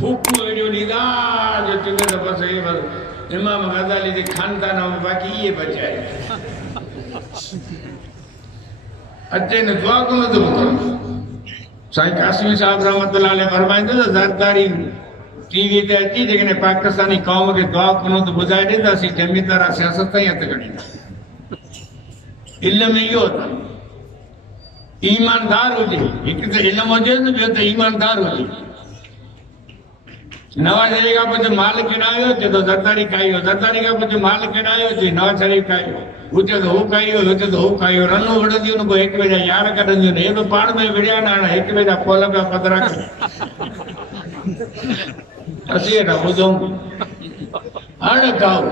फूकू वीडियो लीदा जो चुके तो बस ये बस इमाम गजाली के खानदान में बाकी ये बचाए अच्छे ने दुआ को मत करो साईं कासिमी साहब रहमतुल्लाह अलैह फरमाइंदो त ज़रदारी टीवी ते अची जेकने पाकिस्तानी कौम के दुआ को तो बुझाए देता सी जमींदार सियासत ही हथ खणी इल्म इहो त ईमानदार हो एक तो इल्म हो ॿियो त ईमानदार हो नवाज शरीफ का कुछ माल किनायो तो ज़रदारी खाइयो ज़रदारी का कुछ माल किनायो तो नवाज शरीफ खाइयो उचे तो हो खाइयो उचे तो हो खाइयो रनो वड़ंदियो न को एक वे यार कढंदियो ने तो पाण में विड़िया ना एक वे पोल पे पदरा असी ना बुझो हड़ गाओ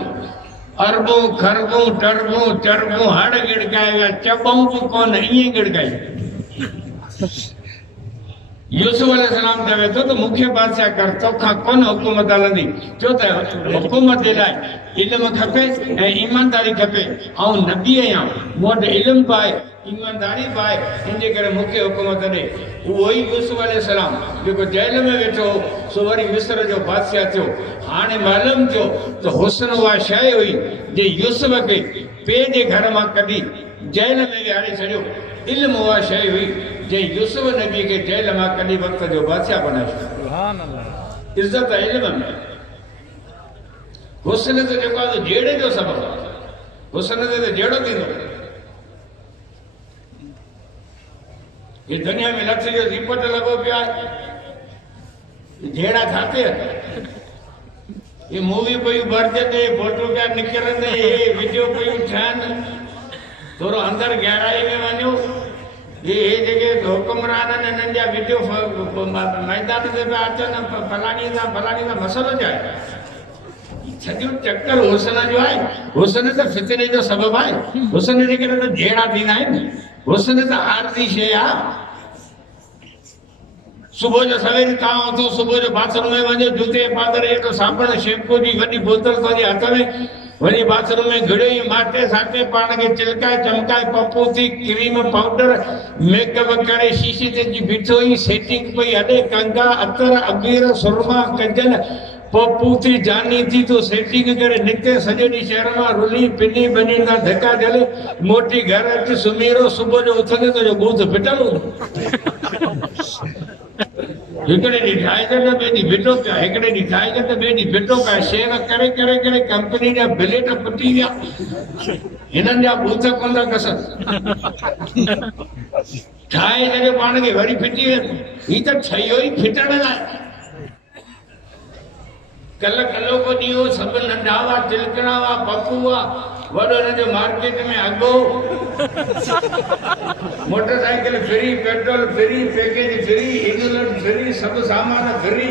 अरबों खरबों टरबों चरबों हड़ गिड़काएगा चबों को कौन ये गिड़काए यूसुफ अलैहिस्सलाम चवे तो मुख्य बादशाह कर तोखा कोन हुकूमत हलंदी छो त हुकूमत लाइ इल्म खपे ऐं ईमानदारी खपे ऐं नबी आहियां मूं वटि इल्म पाए ईमानदारी पाए इनजे करे मूंखे हुकूमत ॾे उहो ई यूसुफ अलैहिस्सलाम जेको जेल में वेठो सो वरी मिस्र जो बादशाह थियो हाणे मालूम थियो त हुस्न उहा शइ हुई जे यूसुफ खे पे जे घर मां कढी जेल में विहारे छॾियो इल्म उहा शइ हुई जे यूसुफ नबी के जेल मां कढी वक्त जो बादशाह बनाए सुभान अल्लाह इज्जत इल्म में हुस्न तो जेको आहे जेड़े जो सबब हुस्न ते जेड़ो थींदो ये दुनिया में लक्ष्य जो रिपोर्ट लगो पिया जेड़ा ठाते ये मूवी कोई बरजते फोटो क्या निकरंदे ये वीडियो कोई ठान थोरो अंदर गहराई में वञो ये जेके हुकुमरान ने नंजा वीडियो मैदान ते पे अचन फलानी दा मसलो जाए सॼो चक्कर हुस्न जो आहे हुस्न त फितने जो सबब आहे हुस्न जे करे त जेड़ा थींदा आहिनि हुस्न त आरती शइ आहे सुबह जो सवेरे तव्हां उथो सुबह जो बाथरूम में वञो जूते पादरे तो साबुण शैम्पू जी वॾी बोतल तव्हांजे हथ में वरी बाथरूम में घड़े माटे साटे पाण खे चिलकाए चमकाए पप्पू थी क्रीम पाउडर मेकअप करे शीशी ते जी बीठो ई सेटिंग पई हले कंगा अतर अबीर सुरमा कजल पप्पू थी जानी थी तो सेटिंग करे निके सॼे ॾींहुं शहर मां रुली पिनी बनी ना धक्का जले मोटी घर अची सुमीरो सुबह जो उथंदे तो जो बूथ फिटल हिकड़े ॾींहुं ठाहिजनि त ॿिए ॾींहुं फिटो पिया हिकड़े ॾींहुं ठाहिजनि त ॿिए ॾींहुं फिटो पिया शेयर करे करे करे कंपनी जा बिलेट फुटी विया हिननि जा बूथ कोन था कसनि ठाहे छॾियो पाण खे वरी फिटी वियो ही त ठहियो ई फिटण लाइ कल कलो को ॾींहुं सभु नंढा हुआ तिलकड़ा हुआ पप्पू हुआ वॾो हिनजो मार्केट में अघो motorcycle free petrol free package free England free सब सामान फ्री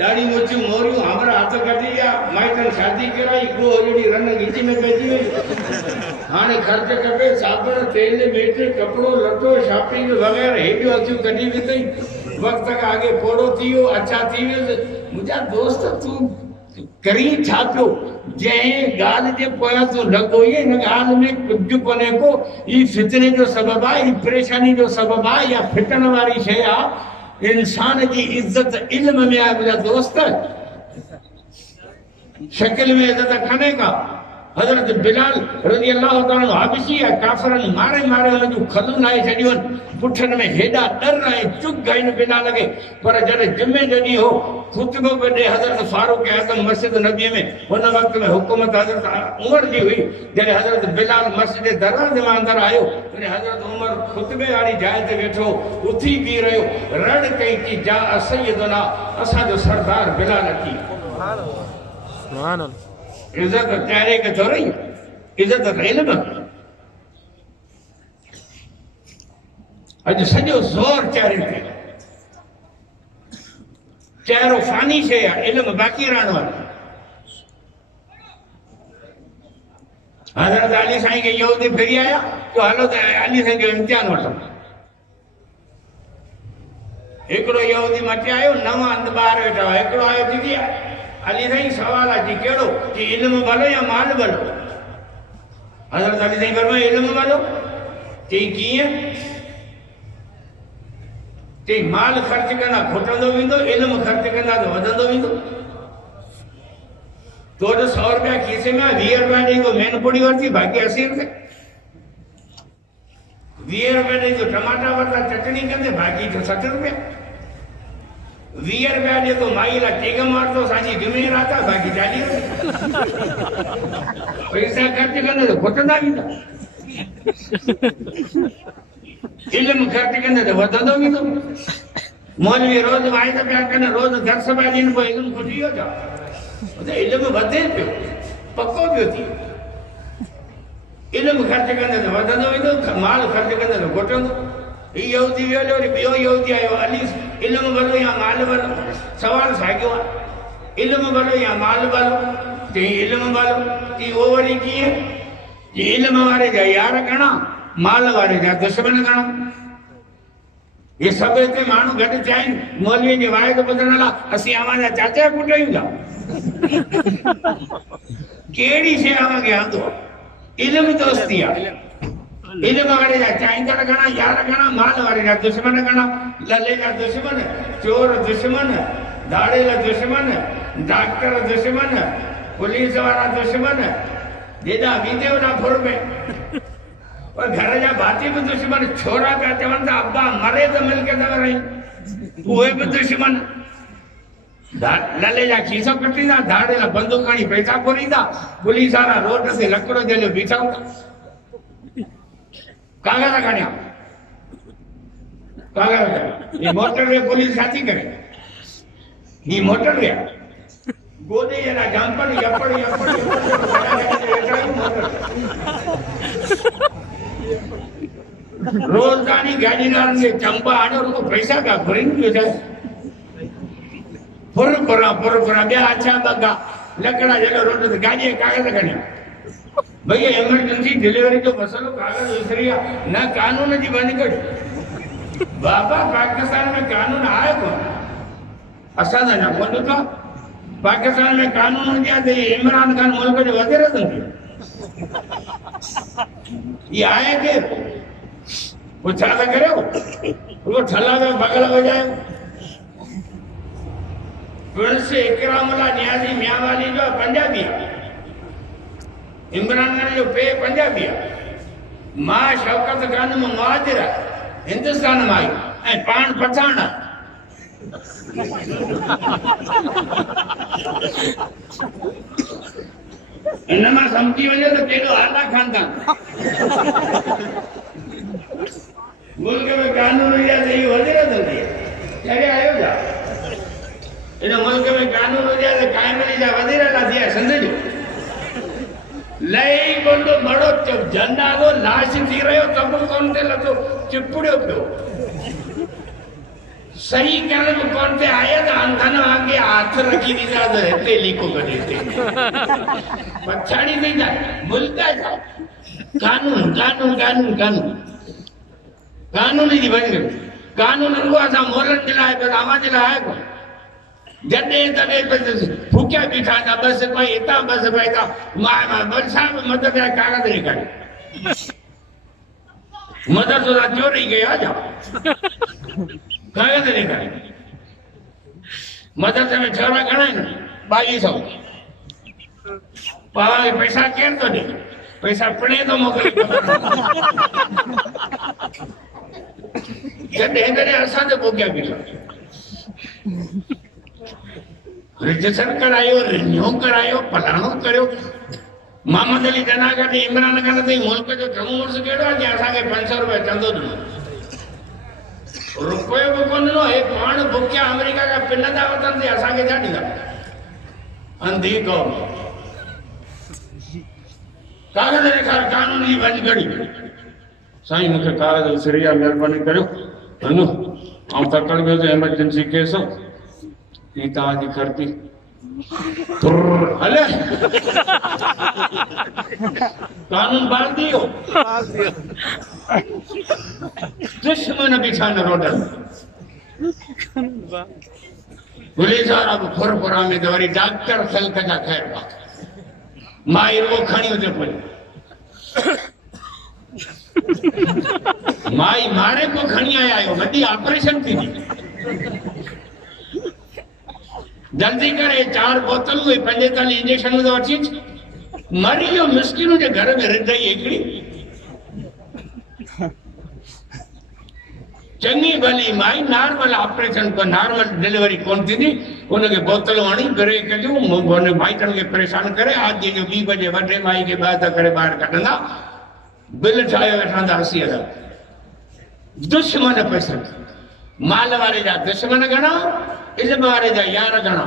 दाढ़ी मुछ मोरियूं हमारा हाथ कटी गया माइटन शादी कराई हिकिड़ो अहिड़ी रन गिची में पइजी वई हाणे ख़र्च खपे साबुण तेल मिर्च कपिड़ो लटो शॉपिंग वग़ैरह हेॾियूं अखियूं कढी विधई वक़्त खां अॻे पोड़ो थी वियो अच्छा थी वियुसि मुंहिंजा दोस्त तूं करी छा पियो जंहिं ॻाल्हि जे पोयां तूं लॻो ई हिन ॻाल्हि में कुझु कोन्हे को ही फितने जो सबब आहे ही परेशानी जो सबब आहे या फिटण वारी शइ आहे इंसान जी इज्जत इल्म में आहे मुंहिंजा दोस्त शकिल में इज्जत खणे का हज़रत बिलाल रज़ी अल्लाह ताला हाबिशी आहे काफ़िरनि मारे मारे हुन जूं खलूं नाहे छॾियूं आहिनि पुठनि में हेॾा डर ऐं चुग आहिनि बिलाल खे पर जॾहिं जुमे जो ॾींहुं हो ख़ुतबो पे ॾे हज़रत फारूक आज़म मस्जिद नबीअ में हुन वक़्त में हुकूमत हज़रत उमर जी हुई जॾहिं हज़रत बिलाल मस्जिद दरवाज़े मां अंदरि आयो तॾहिं हज़रत उमर ख़ुतबे वारी जाइ ते वेठो उथी बीह रहियो रड़ कई कि जा सैयदना असांजो सरदार बिलाल अची सुभान अल्लाह इज्जत चेहरे के थोड़ी इज्जत इल्म अज सॼो ज़ोर चेहरे ते चेहरो फानी शइ आहे इल्म बाक़ी रहण वारो हज़रत अली साईं खे यहूदी फिरी आया तो हलो त अली साईं जो इम्तिहान वठो हिकिड़ो यहूदी मटे आयो नव हंधि ॿार वेठा हुआ हिकिड़ो आयो दीदी अली साईं सवाल आहे कहिड़ो कि इल्म भलो या माल भलो हज़रत अली साईं फरमायो इल्म भलो चई कीअं ते माल खर्च करना घुटंदो वेंदो, इल्म खर्च करना तो वधंदो वेंदो। तो 100 रुपया खीसे में 20 रुपया ॾेई तो मेन पुड़ी वरिती, बाक़ी 80 रुपया। 20 रुपया ॾेई तो टमाटा वरिता चटणी कंदे, बाक़ी तो 60 रुपया। 20 रुपया ॾे तो माई ला टेग मारतो साजी जुमेरात, बाक़ी 40 रुपया। पैसा खर्च कंदे तो घुटंदा वेंदा। इल्म खर्च कंदे तो वधंदो वेंदो। मौलवी रोज वाइद पिया कनि, रोज दर्स पिया ॾियनि, पोइ इल्म खुटी वियो छा? इल्म वधे पियो, पको पियो थी। इल्म खर्च कंदे तो वधंदो वेंदो, माल खर्च कंदे तो घुटंदो। ही यहूदी वियो, वरी ॿियो यहूदी आयो, अली इल्म भलो या माल भलो? सवाल साॻियो आहे, इल्म भलो या माल भलो? चई इल्म भलो। की उहो वरी कीअं? इल्म वारे जा यार घणा, माल वारे जा दुश्मन घणा। ये सब हिते माण्हू गॾु थिया आहिनि मौलवीअ जे वाइदो ॿुधण लाइ। असीं अव्हां जा चाचा पुट आहियूं छा? कहिड़ी शइ अव्हां खे आंदो आहे? इल्म दोस्ती आहे। इल्म वारे जा चाहींदड़ घणा, यार घणा, माल वारे जा दुश्मन घणा। लले जा दुश्मन, चोर दुश्मन, दाड़ेल दुश्मन, डॉक्टर दुश्मन, पुलिस वारा दुश्मन, जेॾा वींदे होॾा फुर में। और घर जा भाती भी दुश्मन। छोरा पिया चवनि था अब्बा मरे तो मिलके न रही, उहे भी दुश्मन। लले जा खीसो कटींदा, दाड़े ला बंदूक खणी पैसा फोड़ींदा, पुलिस वारा रोड ते लकड़ो जलियो बीठा हूंदा। कागज खणिया, कागज ये मोटर वे पुलिस छाती करे? ये मोटर वे गोदे जरा जंपड़ यपड़ यपड़ रोजगारी गाड़ीदार ने चंपा आने उनको पैसा का भरिंग जो है पुर पुरा बे अच्छा बगा लकड़ा जलो रोड ते गाड़ी कागज करनी। भैया इमरजेंसी डिलीवरी जो मसलो कागज विसरिया न कानून जी बंद कर। बाबा पाकिस्तान में कानून आए कौन? असा ना कोन तो पाकिस्तान में कानून दिया तो इमरान खान मुल्क जो वजीर आज़म ये आए के वो छाला करे वो ठल्ला में बगल बजाए। प्रिंस इकरामुल्लाह नियाज़ी मियांवाली जो पंजाबी है, इमरान खान जो पे पंजाबी है, मां शौकत खानम मुहाजिर हिंदुस्तान में आई ऐं पान पठान। इनमें समझी वञे तो केॾो आला खानदान। मुल्क में कानून हुआ तो ये वज़ीर आज़म थी क्या आयो जा? इन मुल्क में कानून हुआ तो कायम अली जा वज़ीर ला थिया संद जो लई बंदो बड़ो जनाज़ो लाश थी रहियो तब कोन ते लथो चिपड़ियो पियो। सही करण में कौन ते आया तो अंधन आगे हाथ रखी दीदा तो हिते लीको करे थे पछाड़ी दीदा मुल्क जा कानून कानून कानून कानून कानून जी बन गई। कानून रुगो असां मोरन जे लाइ पर आवाज जे लाइ को जॾहिं तॾहिं फूकिया बीठा था बस भाई इता बस भाई था बरसा मदद जा कागज निकाले मदद तो चोरी गया जा कागज निकाले मदद में छोरा घणा आहिनि 2200 पावे पैसा केर तो दे पैसा पिणे तो मोकिले जॾहिं तॾहिं असां ते फूकिया बीठा रजिस्टर करायो रिन्यू करायो फलाणो करियो। मोहम्मद अली जना का इमरान खान ताईं मुल्क जो कमूर्स कहिड़ो आहे कि असांखे 500 रुपया चंदो ॾिनो रुपयो बि कोन ॾिनो। हे पाण बुकिया अमेरिका खां पिन था वठनि ते असांखे छा ॾींदा? अंधी कौम कागज़ ॾेखार कानून जी बंदि करी। साईं मूंखे कागज़ विसरी विया महिरबानी करियो हलो ऐं तकड़ वियो त एमरजेंसी केस ही तव्हांजी खर्ची हले कानून बाल दियो दुश्मन बिछा न रोड पुलिस वारा बि फुरफुरा में तो वरी डॉक्टर खल्क जा ख़ैर मां वो खणी हुजे पई माई मारे को खणी आया आयो वडी ऑपरेशन थी जल्दी करे 4 बोतलूं 45 इंजेक्शन तो अची मरियो मिस्किन जे घर में रिदई एकड़ी चंगी भली माई नॉर्मल ऑपरेशन को नॉर्मल डिलीवरी कोन थी उनके बोतल हणी ब्रेक कयूं माइटन के परेशान करे आज जो 2 बजे वडे माई के बाद करे बाहर कढंदा बिल ठायो वेठा 80,000 दुश्मन पैसा माल वाले जा दुश्मन घणा इल्म वाले जा यार घणा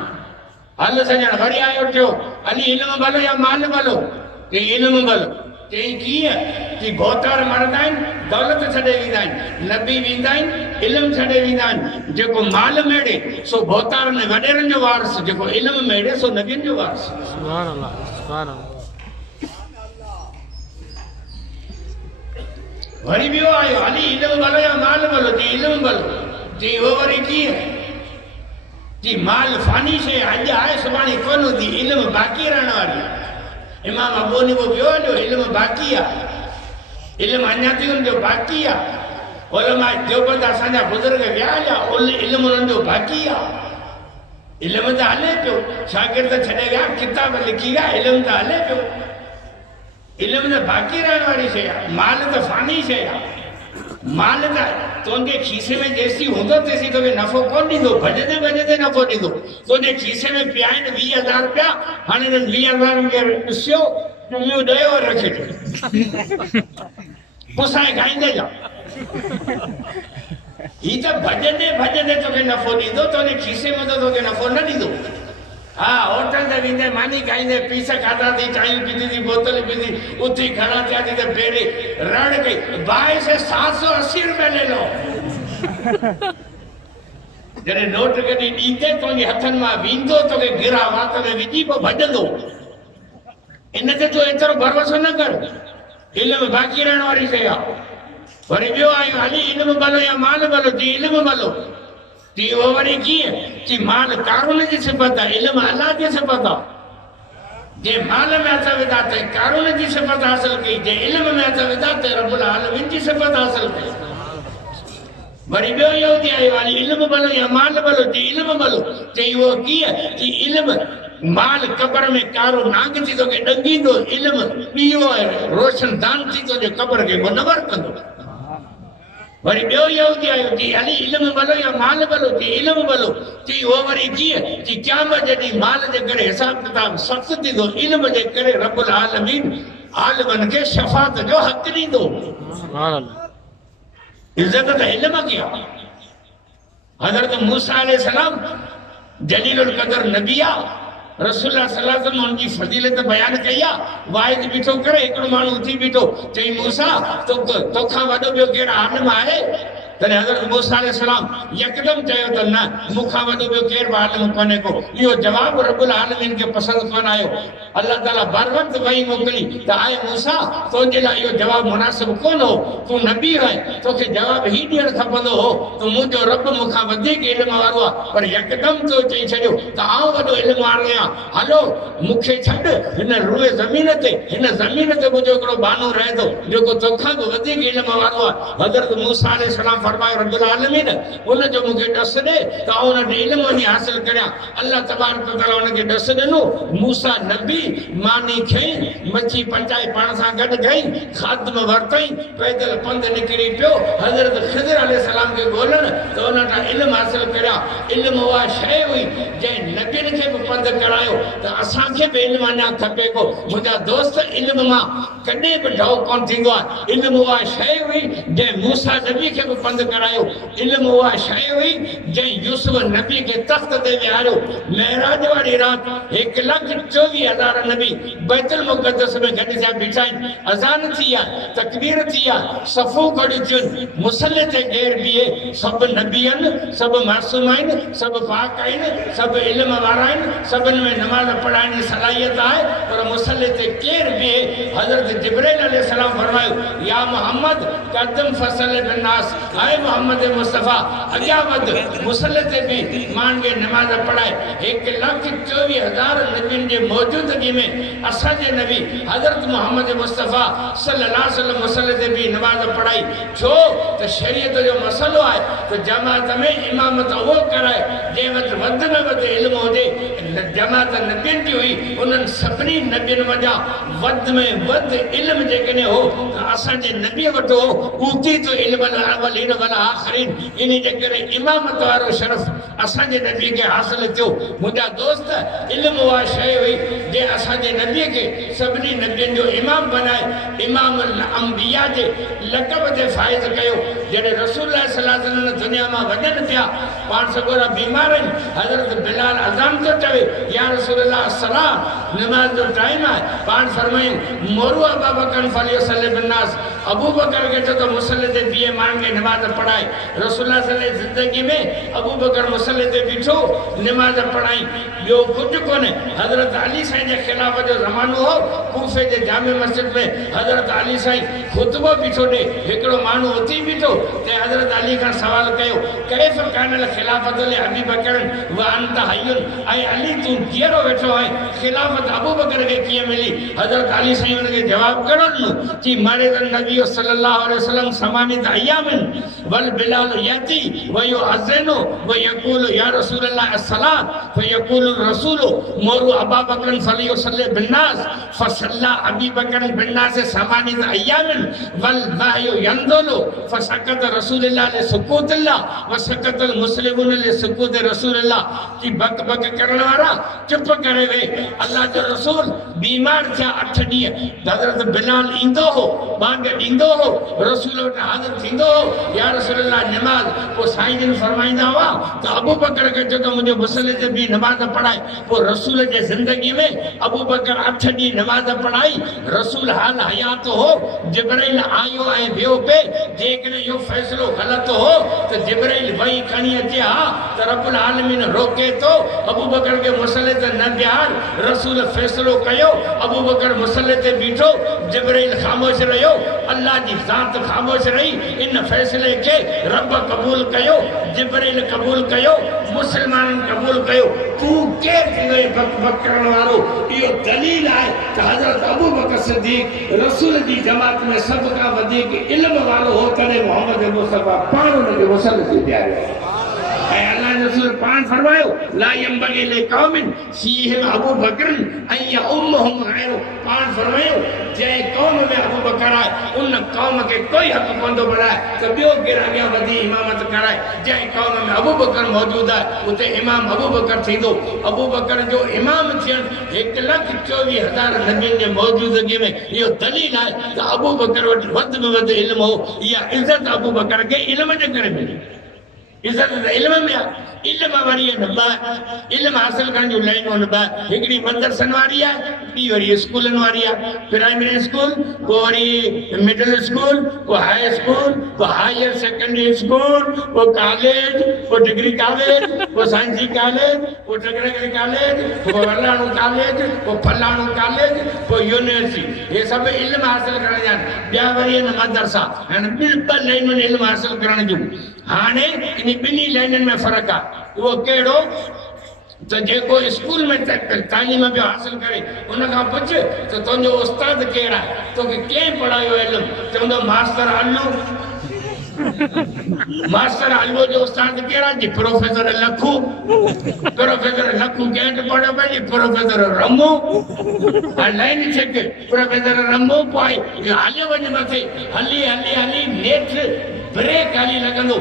हल सजण वरी आयो थियो अली इल्म भलो या माल भलो ते इल्म भलो ते कीअं कि भोतार मरदा आहिनि दौलत छॾे वेंदा आहिनि नबी वेंदा आहिनि इल्म छॾे वेंदा आहिनि जेको माल मेड़े सो भोतार ने वॾेरनि जो वारस जेको इल्म मेड़े सो नबियुनि जो वारस सुभान अल्लाह सुभान अल्लाह वरी बियो आयो अली इल्म भलो या माल भलो ते इल्म भलो ते वो वरी कीअं कि माल फानी शे अॼु आहे सुभाणे कोन हूंदी इल्म बाक़ी रहण वारी इमाम अबू हनीफा बियो जो इल्म बाक़ी आहे इल्म अञा ताईं जो बाक़ी आहे उलमा देवबंद असांजा बुज़ुर्ग विया जा इल्म उन्हनि जो बाक़ी आहे इल्म त हले पियो शागिर्द छॾे विया किताब लिखी विया इल्म त हले पियो इल्म त बाक़ी रहण वारी शइ आहे माल त फानी शइ आहे माल त तुंहिंजे खीसे में जेसी हूंदो तेसी तोखे नफ़ो कोन ॾींदो भॼंदे भॼंदे नफ़ो ॾींदो तुंहिंजे खीसे में पिया आहिनि 20,000 रुपया हाणे हिननि 20,000 खे ॾिसियो ॿियो ॾियो रखे पुसाए खाईंदे जा ही त भॼंदे भॼंदे तोखे नफ़ो ॾींदो तुंहिंजे खीसे में त तोखे नफ़ो न ॾींदो हाँ होटल ते वेंदे मानी खाईंदे पीस खाधा थी चांहियूं पीती थी बोतल पीती उथी खड़ा थिया थी त पेरे रण गई भाई से 780 रुपया ले लो जॾहिं नोट कॾहिं ॾींदे तुंहिंजे हथनि मां वेंदो तोखे गिरा वात में विझी पोइ भॼंदो इन ते तूं एतिरो भरोसो न कर इल्म बाक़ी रहण वारी शइ आहे वरी ॿियो आयो हली इल्म भलो या माल भलो थी इल्म भलो ती वो वरी कीअं कि माल कारून जी सिफ़त आहे इल्म अल्लाह जी सिफ़त आहे जे माल में हथ विधा ते कारून जी सिफ़त हासिल कई जे इल्म में हथ विधा ते रब्बुल आलमीन जी सिफ़त हासिल कई वरी ॿियो इहो थी आयो आहे इल्म भलो या माल भलो थी इल्म भलो चई वो कीअं कि इल्म माल कब्र में कारो नाग थी तोखे ॾंगींदो इल्म ॾीओ रोशनदान थी तुंहिंजे कब्र खे मुनवर कंदो वरी ॿियो इहो थी आयो थी हली इल्म भलो या माल भलो थी इल्म भलो थी वो वरी कीअं कि क़यामत जॾहिं माल जे करे हिसाब किताब सख़्तु थींदो इल्म जे करे रब्बुल आलमीन आलमनि खे शफ़ाअत जो हक़ ॾींदो इज़त त इल्म की आहे हज़रत मूसा अलैहिस्सलाम जलीलुल क़दर नबी आहे रसूलुल्लाह सल्लल्लाहु अलैहि वसल्लम उनकी फजीलत बयान कई आहे वाइद बीठो करे हिकिड़ो माण्हू उथी बीठो चई मूसा तोखां वॾो ॿियो केरु आलिम आहे तॾहिं हज़रत मूसा अलैहिस्सलाम यकदम चयो त न मूंखां वॾो ॿियो केरु आलिम कोन्हे को इहो जवाबु रब्बुल आलमीन खे पसंदि कोन आयो अल्लाह ताला बर वक़्तु वही मोकिली त आए मूसा तुंहिंजे लाइ इहो जवाबु मुनासिबु कोन हो तूं नबी आहे तोखे जवाबु ही ॾियणु खपंदो हो तूं मुंहिंजो रब मूंखां वधीक इल्म वारो आहे पर यकदम तो चई छॾियो त आउं वॾो इल्म वारो आहियां हलो मूंखे छॾ हिन रूए ज़मीन ते मुंहिंजो हिकिड़ो बानो रहे थो जेको तोखां बि वधीक इल्म वारो आहे हज़रत मूसा अलैहिस्सलाम फरमायो रब्बुल आलमीन उन जो मूंखे ॾस ॾे त आउं हुन इल्म वञी हासिल करियां अल्लाह तबारक व तआला हुनखे ॾस ॾिनो मूसा नबी मानी खई मच्छी पचाई पाण सां गॾु गई खादम वरतई पैदल पंध निकिरी पियो हज़रत ख़िज़र अलैहिस्सलाम खे ॻोल्हण त उन खां इल्म हासिल करिया इल्म उहा शइ हुई जंहिं नबियुनि खे बि पंध करायो त असांखे बि इल्म अञा खपे को मुंहिंजा दोस्त इल्म मां कॾहिं बि ढउ कोन थींदो आहे इल्म उहा शइ हुई जंहिं मूसा नबी खे बि पंध करायो इल्म उहा शइ हुई जंहिं यूसुफ नबी खे तख़्त ते विहारियो महराज वारी राति 1,24,000 नबी बैतुल मुक़द्दस में गॾु थिया बीठा आहिनि अज़ान थी आहे तकबीर थी आहे सफ़ूं गॾु थियूं मुसले ते ग़ैर बीहे सभु नबी आहिनि सभु मासूम आहिनि सभु पाक आहिनि सभु इल्म वारा आहिनि सभिनि में नमाज़ पढ़ाइण जी सलाहियत आहे पर मुसले ते केरु बीहे हज़रत जिब्राइल अलैहिस्सलाम फरमायो या मोहम्मद क़दम फसल बिन्नास ऐं हाय मोहम्मद मुस्तफ़ा अॻियां वध मुसल्ले ते भी मान के नमाज पढ़ाए 1,24,000 नबियुनि जे मौजूदगी में असांजे नबी हज़रत मोहम्मद मुस्तफ़ा सल्लल्लाहु अलैहि वसल्लम मुसल्ले ते भी नमाज पढ़ाई छो त शरीयत जो मसलो आहे त जमात में इमामत वो कराए जे वध में वध इल्म होजे जमात नबियुनि जी हुई उन्हनि सभिनी नबियुनि वजा वध में वध इल्म जेकॾहिं हो त असांजे नबीअ वटि हो ऊती तो इल्म अवलीन वल आखिरीन इन जे करे इमामत वारो शरफ असांजे नबी के हासिल थियो मुंहिंजा दोस्त इल्म उहा शइ हुई जे असांजे नबीअ खे सभिनी नबियुनि जो इमाम बनाए इमाम अंबिया जे लक़ब ते फ़ाइज़ कयो जॾहिं रसूल सल्लल्लाहु अलैहि वसल्लम दुनिया मां वञनि पिया पाण सगोरा बीमार आहिनि हज़रत बिलाल अज़ान थो चवे या रसूल अल्लाह सलाम नमाज जो टाइम आहे पाण फरमाइनि मोरू अबू बकर फलियुसल्लि बिन्नास अबू बकर के तो मुसल्ले ते बीहे माण्हुनि खे नमाज पढ़ाए रसूल सल्लल्लाहु ज़िंदगी में अबू बकर मुसल्ले ते बीठो नमाज पढ़ाई ॿियो कुझु कोन्हे हज़रत अली साईं जे ख़िलाफ़त जो ज़मानो हो कूफे जे जामे मस्जिद में हज़रत अली साईं ख़ुतबो बीठो ॾे हिकिड़ो माण्हू उथी बीठो ते हज़रत अली खां सवाल कयो कैफ़ कानल ख़िलाफ़त ले अबी बकर व अंत हय्युन ऐं अली तूं जीअरो वेठो आहे ख़िलाफ़त अबू बकर खे कीअं मिली हज़रत अली साईं हुनखे जवाबु कहिड़ो ॾिनो कि मरिद नबी सल्लल्लाहु अलैहि वसल्लम समानित अय्यामिन वल बिलाल यती व युअज़्ज़िनु व यक़ूलु या रसूल अल्लाह अस्सलात फ यक़ूलु रसूलु मोरू अबा बकर फलियुसल्लि बिन्नास फसल्ला अबी बकर बिन्नास समानित अय्यामिन वल वहयु यंदुलु फसकत रसूलुल्लाह ले सुकूतुल्लाह व सकतल मुस्लिमून ले सुकूत रसूलुल्लाह की बक बक करण वाला चुप करे वे अल्लाह जो रसूल बीमार थिया 8 ॾींहं हज़रत बिलाल ईंदो हो बांग ॾींदो हो रसूल वटि हाज़िर थींदो हो या रसूलुल्लाह नमाज पोइ साईं जन फरमाईंदा हुआ त अबू बकर खे चयो त मुंहिंजो मुसल्ले ते भी नमाज पढ़ाए पोइ रसूल जे ज़िंदगी में अबू बकर 8 ॾींहं नमाज पढ़ाई रसूल हाल हयात हो जिब्राइल आयो ऐं वियो पे जेकॾहिं इहो फ़ैसिलो ग़लति हो त जिब्राइल वही खणी अचे हा त रब्बुल आलमीन रोके थो अबू बकर खे मुसल्ले ते न बिहार रसूल फ़ैसिलो कयो अबू बकर मुसल्ले ते बीठो जिब्राइल ख़ामोश रहियो अल्लाह जी ज़ात ख़ामोश रही इन फ़ैसिले खे रब क़बूल कयो जिब्राइल क़बूल कयो मुसलमाननि क़बूल कयो तूं केरु थींदो बक बक करण वारो इहो दलील आहे त हज़रत अबू बकर सिद्दीक़ रसूल जी जमात में सभ खां वधीक इल्म वारो हो तॾहिं मोहम्मद मुस्तफ़ा पाण हुनखे मुसल्ले ते बीहारियो ऐं अल्लाह जो रसूल पाण फरमायो ला यंबगी लिक़ौमिन फ़ीहिम अबू बकर ऐं यउम्मुहुम ग़ैरु पाण फरमायो जंहिं क़ौम में अबू बकर आहे उन क़ौम खे कोई हक़ कोन्ह बढ़ाए त ॿियो केरु अॻियां वधी इमामत कराए जंहिं क़ौम में अबू बकर मौजूद आहे उते इमाम अबू बकर थींदो अबू बकर जो इमाम थियण 1,24,000 नबियुनि जे मौजूदगी में इहो दलील आहे त अबू बकर वटि वधि में वधि इल्म हो इहा इज़त अबू बकर खे इल्म जे करे मिली इज़त इल्म में इल्म वारी इल्म हासिल करण जो लाइनूं हिकिड़ी मदरसनि वारी आहे ॿी वरी स्कूलनि वारी आहे प्राइमरी स्कूल पोइ वरी मिडिल स्कूल पोइ हाई स्कूल पोइ हायर सेकेंडरी स्कूल पोइ कॉलेज पोइ डिग्री कॉलेज पोइ साइंसी कॉलेज पोइ टेक्निकल कॉलेज पोइ फलाणो कॉलेज पोइ फलाणो कॉलेज पोइ यूनिवर्सिटी हे सभु इल्म हासिल करण जा ॿिया वरी आहिनि मदरसा हाणे ॿ लाइनूं इल्म हासिल करण जूं हाणे इन ॿिन्ही लाइननि में फ़र्क़ु आहे उहो कहिड़ो तो जेको स्कूल में तालीम पियो हासिल करे उन खां पुछ त तुंहिंजो उस्ताद केरु आहे तोखे कंहिं पढ़ायो इल्मु चवंदो मास्टर अल्लू मास्टर अल्लू जो उस्ताद केरु आहे जी प्रोफेसर लखू कंहिं वटि पढ़ियो पए जी प्रोफेसर रमू लाइन छिक प्रोफेसर रमू पोइ हलियो वञ मथे हली हली हली नेठ ब्रेक हली लॻंदो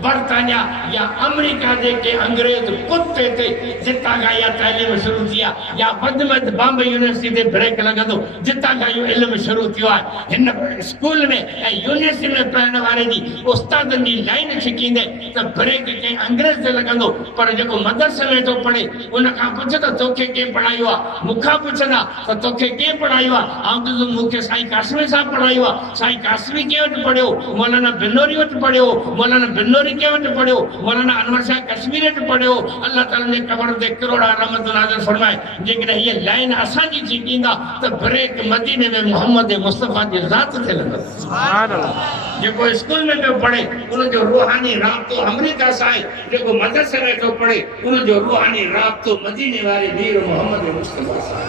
बरतानिया या अमेरिका जेके अंग्रेज कुत्ते ते जितां खां इहा तालीम शुरू थी आहे या मद बॉम्बे यूनिवर्सिटी ते ब्रेक लॻंदो जितां खां इहो इल्मु शुरू थियो आहे हिन स्कूल में ऐं यूनिवर्सिटी में पढ़ण वारे जी उस्तादनि जी लाइन छिकींदे त ब्रेक कंहिं अंग्रेज ते लॻंदो पर जेको मदरसे में थो पढ़े उन खां पुछ त तोखे कंहिं पढ़ायो आहे मूंखां पुछंदा त तोखे कंहिं पढ़ायो आहे ऐं त मूंखे साईं कासमी साहिबु पढ़ायो आहे साईं कासमी कंहिं वटि पढ़ियो मौलाना बिनोरी वटि पढ़ियो मौलाना बिनोरी कंहिं वटि पढ़ियो मौलाना अनवर शाह कश्मीरी वटि पढ़ियो अल्लाह ताला जे कबर ते करोड़ा रहमत नाज़िल फरमाए जेकॾहिं हीअ लाइन असांजी छिकींदा त ब्रेक मदीने में मोहम्मद मुस्तफ़ा जी ज़ात ते लॻंदो। जो स्कूल में पियो पढ़े उन जो रूहानी राब्तो अमृता सां जो मदरसे में पियो पढ़े उन जो रूहानी राब्तो मदीने वारे वीर मोहम्मद मुस्तफा सां।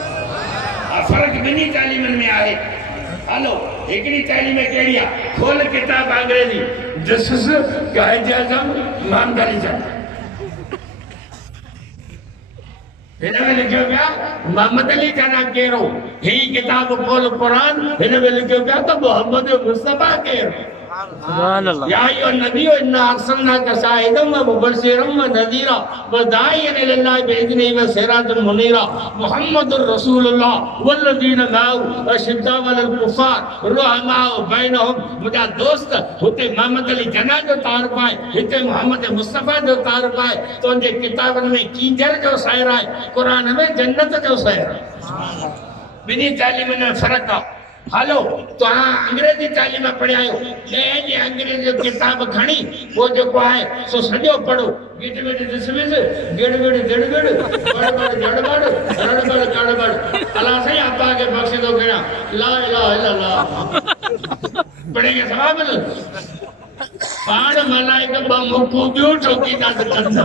फर्क बिनी तालीमन में आहे। हलो एकड़ी तालीम केड़ी आ? खोल किताब अंग्रेजी दिस इज कायदे आज़म ईमानदारी जा इनमें लिखियो क्या मोहम्मद अली जाना केरो ही किताब खोल कुरान इनमें लिखियो क्या तो मोहम्मद मुस्तफा केरो। या अय्युहन नबिय्यु इन्ना अर्सलनाका शाहिदम व मुबश्शिरम व नज़ीरा व दाइयन इलल्लाहि बिइज़्निहि व सिराजन मुनीरा मुहम्मदुर रसूलुल्लाह वल्लज़ीना माअहु अशिद्दाउ अलल कुफ़ार रुहमाउ बैनहुम। मुझा दोस्त हुते मोहम्मद अली जना जो तारुफ आहे, हिते मोहम्मद मुस्तफा जो तारुफ आहे। तुंहिंजे किताबनि में कींजर जो सैर आहे, कुरान में जन्नत जो सैर आहे। बिनी तालीम में फर्क आहे। हलो तो अंग्रेजी तालीम पढ़िया जी अंग्रेजी किताब खणी वो जो है सो सजो पढ़ो गिट गिट दिसमिस गिड़ गिड़ दिड़ गिड़ बड़ जड़बड़ रड़बड़ गड़बड़ अल्लाह सही आपा के बख्शे दो कहना ला इलाहा इल्लल्लाह पढ़ेंगे सवाब मिल पाड़ मलाइका बमुकू बियो चौकीदार कंद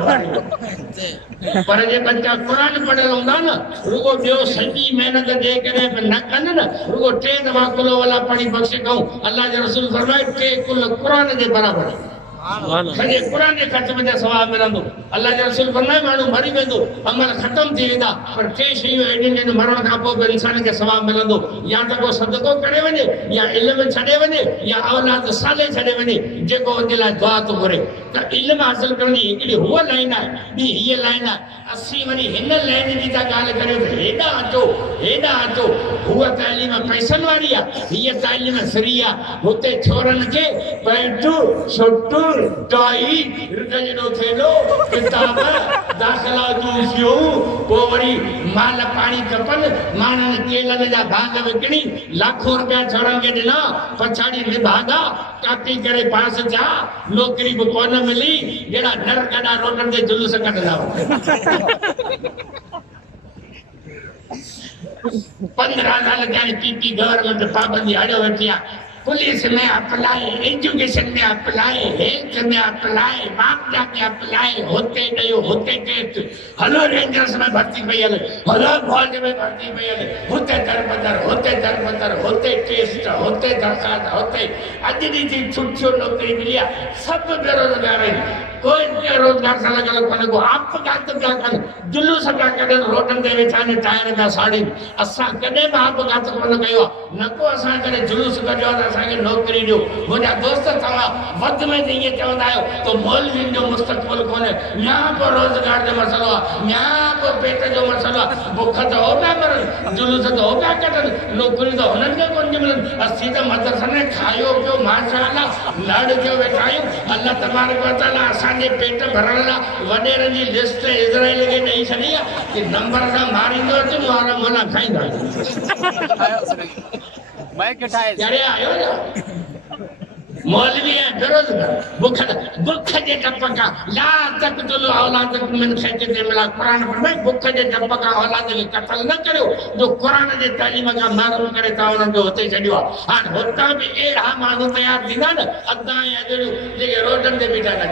पर जे बच्चा कुरान पढ़े होंदा न रुगो बियो सजी मेहनत दे करे न कन न रुगो 3 दफा कुल वाला पढ़ी बख्शे कहूं अल्लाह के रसूल फरमाए के कुल कुरान के बराबर सजे कुरान के खत्म में सवाब मिलंदो। अल्लाह के रसूल फरमाए मानू मरी वेंदो अमल खत्म थी वेंदा पर 3 शयूं एडिन ने मरण का पो इंसान के सवाब मिलंदो। या तो को सदको करे वने या इल्म छडे वने या औलाद साले छडे वने जेको दिला दुआ तो करे त इल्म हासिल करनी एकड़ी हुआ लाइन है बी ये लाइन है असी वनी हिन लाइन जी ता गाल करे हेडा अचो हुआ तालीम पैसन वाली है ये तालीम फ्री है। हुते छोरन के पैंटू शर्टू टाई रिटजनो थेलो किताब दाखला जूसियो पोवरी माल पानी कपल मानन केलन जा भाग विकणी लाखों रुपया छोरन के दिना पछाड़ी निभागा कापी करे पास जा नौकरी को कोन मिली जेड़ा डर कदा रोडन दे जुलूस कढदा 15 साल जाने पीपी गवर्नमेंट पाबंदी आड़ो वठिया पुलिस में अप्लाई एजुकेशन में अप्लाई हेल्थ में अप्लाई मामला में अप्लाई होते नहीं होते टेस्ट हलो रेंजर्स में भर्ती पयल हलो फौज में भर्ती पयल होते दरबदर होते टेस्ट होते दरखास्त होते अज दी छुट्टियों नौकरी मिलिया सब बेरोजगार है कोई बेरोजगार से अलग कोने को आपघात क्या कर जुलूस क्या कर रोडन दे वेचाने टायर का साड़ी असा कदे में आपघात कोन कयो नको असा करे जुलूस करियो असा के नौकरी दो मुझा दोस्त तवा वध में ये चवंदा आयो तो मौलवी जो मुस्तकबिल कोने यहां पर रोजगार जो मसलो यहां पर पेट जो मसलो भूख तो होगा मर जुलूस तो होगा कटन नौकरी तो हुनन के कोन मिलन असी तो मदरसा ने खायो पियो माशाअल्लाह लड़ के वेठायो अल्लाह तबारक व तआला असांजे पेट भरण ला वडेरन जी लिस्ट इजराइल के नहीं छड़ी कि नंबर सा मारिंदो तो वाला मोला खाइंदा मैं कटाए यारे आयो मौलवी है बेरोजगार भूख जे टपका ला तकतुल औलाद मिन खैफियत मिला कुरान फरमाए भूख जे टपका औलाद के कत्ल न करो जो कुरान जे तालीम का मालूम करे ता उन जो होते छडियो हां होता भी एड़ा मानू तैयार थींदा न अदा अजड़ू जे रोडन दे बीठा न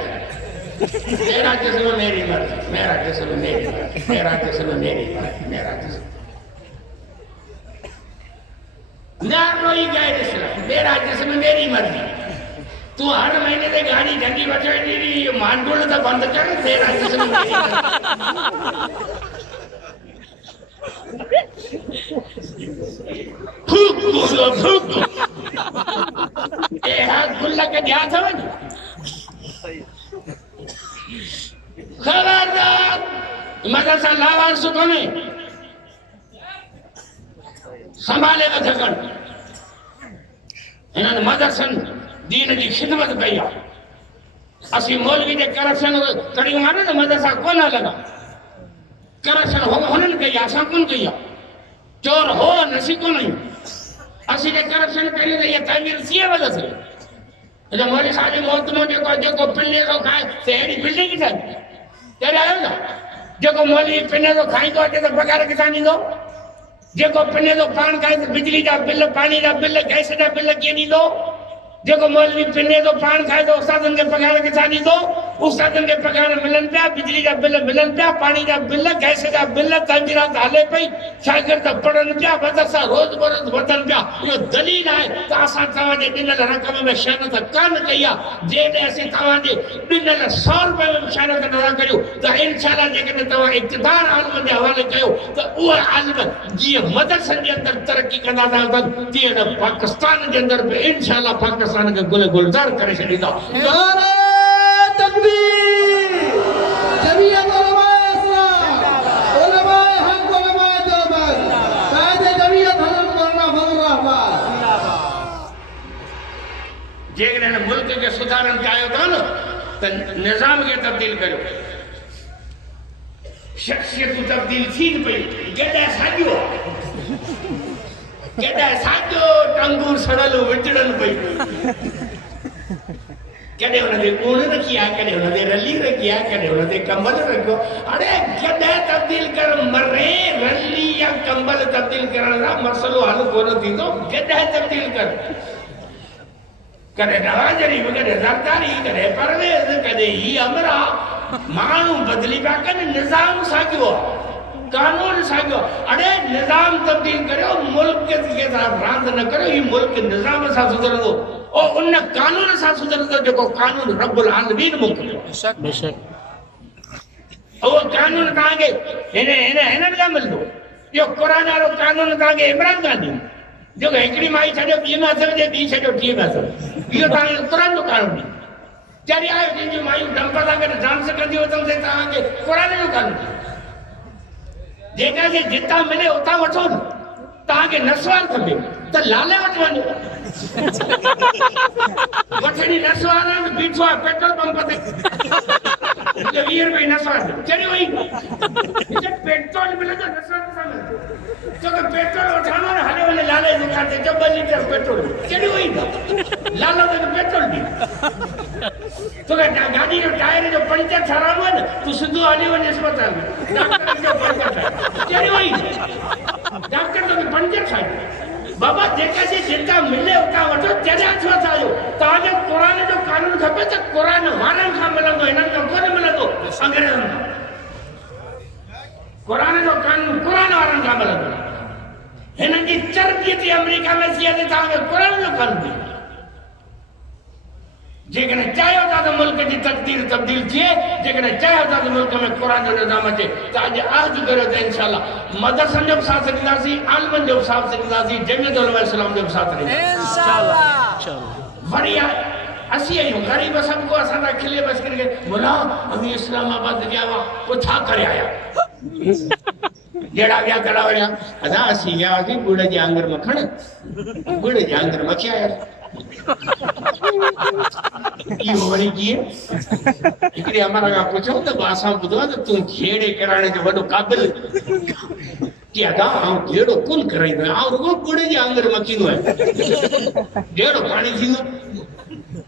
मेरा जिस्म मेरी मर्जी मेरा जिस्म मेरी मर्जी मेरा जिस्म मेरी मर्जी मेरा जिस्म ना रोई गए जिस्म मेरा जिस्म मेरी मर्जी तू हर महीने से गाड़ी जंगी बचो दी मानगुल तो बंद कर तेरा जिस्म मेरी फूक बोलो फूक ए हाथ गुल्ला के ध्यान था खबरदार मदरसा लावार सुकोने संभाले वधकन इन्हनि मदरसन दीन जी खिदमत कई आहे असी मौलवी जे करप्शन करियूं आहे न मदरसा कोन लॻा करप्शन हुननि कई आहे असां कोन कई आहे चोर हो नसी कोन आहियूं असी जे करप्शन करी त इहा तामीर कीअं वधसि हिन मौलवी साहिब जी मौत में जेको पिल्ले थो खाए त अहिड़ी बिल्डिंग ठहे तेरे आयो न जेको मौलवी पिने थो खाईंदो अचे त पघार किथां ॾींदो जेको पिने थो पाण खाए त बिजली जा बिल पाणी जा बिल गैस जा बिल कीअं ॾींदो जेको मौलवी पिने तो पान खाए तो उस्तादन के पगार के सानी तो उस्तादन के पगार मिलन पिया बिजली जा बिल मिलन पिया पानी जा बिल गैस जा बिल तंजीरात हाले पई शागिर्द पढ़न पिया मदरसा रोज बरोज वधन पिया यो दलील है त असा तवा जे दिनल रकम में शरत कान कया जे ऐसे तवा जे दिनल 100 रुपए में शरत न करियो त इंशाल्लाह जे के तवा इक्तदार आलम जे हवाले कयो त वो आलम जी मदरसन जे अंदर तरक्की कंदा था ती न पाकिस्तान जे अंदर पे इंशाल्लाह पाकिस्तान के गुल गुलजार करे छडींदा नारे तकबीर जमीयत उलमाए इस्लाम उलमाए हक उलमाए देवबंद कायद जमीयत हजरत मौलाना फजल रहमान जेकॾहिं मुल्क के सुधारण चाहियो था न त निज़ाम के तब्दील करो शख्सियत तब्दील थी पई केॾा साॻियो केॾा साॻियो टंगूर सड़ल विचड़न पई कदे उन्हें कूड़ रखी है कदे उन्हें रली रखी है कदे उन्हें कंबल रखो अरे कदे तब्दील कर मरे रली या कंबल तब्दील करने का मसलो हल कोन थी तो कदे तब्दील कर कदे नवाजरी कदे सरदारी कदे परवेज कदे ही अमरा मानू बदली पा कदे निजाम सागियो कानून सागियो अरे निजाम तब्दील करो मुल्क के साथ रांद न करो ये मुल्क निजाम सा सुधरदो और उन कानून सा सुधरदो जो कानून रब्बुल आलमीन मोकिलियो बेशक और कानून ताके इन्हनि खां मिलंदो इहो क़ुरान वारो कानून ताके इमरान गांधी जो हिकिड़ी माई छॾियो ॿी में अथव जे ॿी छॾियो टीह में अथव इहो तव्हांखे क़ुरान जो कानून ॾी जॾहिं आयो जंहिंजूं मायूं डंप सां गॾु डांस कंदियूं अथव तव्हांखे क़ुरान जो कानून जेका खे जितां मिले उतां वठो न तव्हांखे नस्वार खपे त लाले वटि वञो वठणी नस्वार बीठो आहे पेट्रोल पंप ते 20 रुपए नस्वार चढ़ी वई पेट्रोल मिले तो नस्वार सां तो पेट्रोल वठानो न हले वञे लाले दुकान ते 2 लीटर पेट्रोल चढ़ी वई लालो ते पेट्रोल दी तो गाड़ी जो टायर जो पंचर ठहरानो है न तू सिधो हली वञे अस्पताल में डॉक्टर जो पंचर चढ़ी वई डॉक्टर तो पंचर ठाहे बाबा जेका जी जिता मिले उता वठो जॾहिं छो थायो तव्हांखे क़ुरान जो कानून खपे त क़ुरान वारनि खां मिलंदो हिननि खां कोन मिलंदो अंग्रेज़नि खां क़ुरान जो कानून क़ुरान वारनि खां मिलंदो हिननि जी चर्बी थी अमेरिका में थी आहे तव्हांखे क़ुरान जो कानून ॾे जेकॾहिं चाहियो था त मुल्क जी तक़दीर तब्दील थिए जेकॾहिं चाहियो था त मुल्क में क़ुरान जो निज़ाम अचे त अॼु आहद करियो त इंशाअल्लाह मदरसनि जो बि साथ ॾींदासीं आलमनि जो बि साथ ॾींदासीं जमीयत उलमा इस्लाम जो बि साथ ॾींदासीं इंशाअल्लाह वरी असीं आहियूं ग़रीब सभु को असां था खिले बस करके बोला अभी इस्लामाबाद गया हुआ को छा करे आया जेड़ा गया तड़ा वया अदा असीं गया कि गुड़ जे आंगर मखण गुड़ जे आंगर मखी आया ये वरी किए हिकिड़े हमारा का पूछो त असां ॿुधो त तूं घेड़े कराइण जो वॾो क़ाबिल कि अदा आउं घेड़ो कोन कराईंदो आहियां आउं रुगो गुड़ जे आंगर मखींदो आहियां घेड़ो पाणी थींदो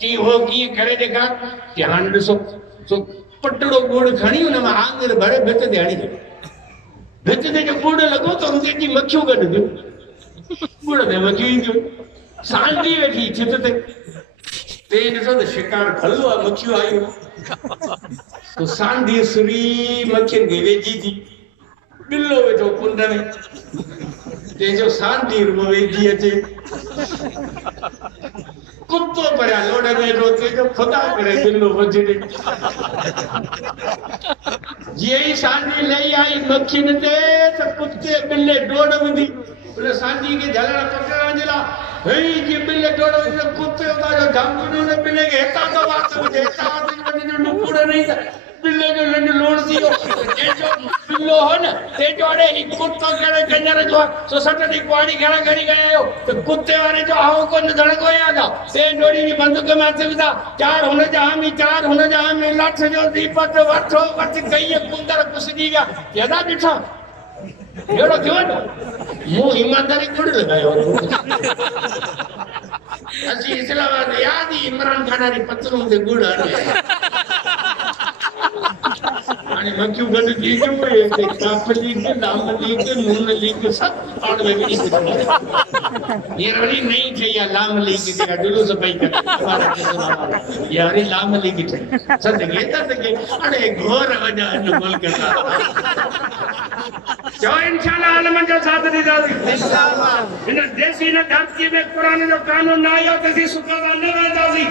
कि हो कीअं करे ॾेखार कि हाणे ॾिसो सो पटड़ो गुड़ खणी हुन मां आंगर भरे भित ते हणी छॾियो भित ते जो गुड़ लॻो त हुनखे जी मखियूं गॾु थियूं गुड़ ते मखियूं ईंदियूं सांडी वेठी छित ते ॾिसो त शिकार खलो आहे मखियूं आयूं तो सांडी सुरी मखियुनि खे वेझी थी बिल्लो वेठो कुंड में तेजो सांडी रुगो वेझी अचे कुत्तो परिया लोड में रोते जो खुदा करे बिल्लो वजड़े यही सांडी लई आई मखियुनि ते त कुत्ते बिल्ले डोड़ विधी उन सांडी के झलण पकड़ण जे लाइ हई जी बिल्ले डोड़ विधी कुत्ते उता जो धमकड़ो ने बिल्ले के हेता तो बात हेता वञी जो नुकुड़ नहीं बिल्ले जो लंड लोड़ दियो जो बिल्लो हो न ते जोड़े ही कुत्तो करे कंजर जो सो सट दी पानी घड़ा घड़ी गयो तो कुत्ते वाले जो आओ को न धड़ को याद ते जोड़ी नी बंदूक में हथ विधा चार हुन जा हामी चार हुन जा हामी लाठ जो दीपक वठो वठ कई कुंदर कुसजी गया यदा ॾिठा एड़ो थियो न मु ईमानदारी गुड़ लगायो असी इस्लामाबाद याद ही इमरान खान री पत्रों ते गुड़ आणि मग क्यों गण लीग में काप लीग नाम लीग नून लीग सब और में भी ये वाली नहीं चाहिए लाम लीग के डुलू सफाई कर यार लाम लीग थे सत्य के अरे घोर वजह न बोल करता जो इंशाल्लाह आलम जो साथ दी जाती इंशाल्लाह इन देसी न धरती में कुरान जो कानून ना आयो तसी सुखा न रहंदासी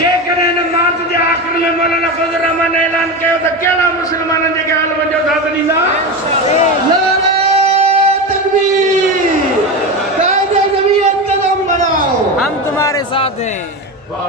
जे करे न मार्च जे आखिर में मौलाना फजल रहमान ऐलान कयो त केला मुसलमानन जे के आलम जो साथ दी नारे तकबीर कायदे जमीयत कदम बढ़ाओ हम तुम्हारे साथ हैं। वाह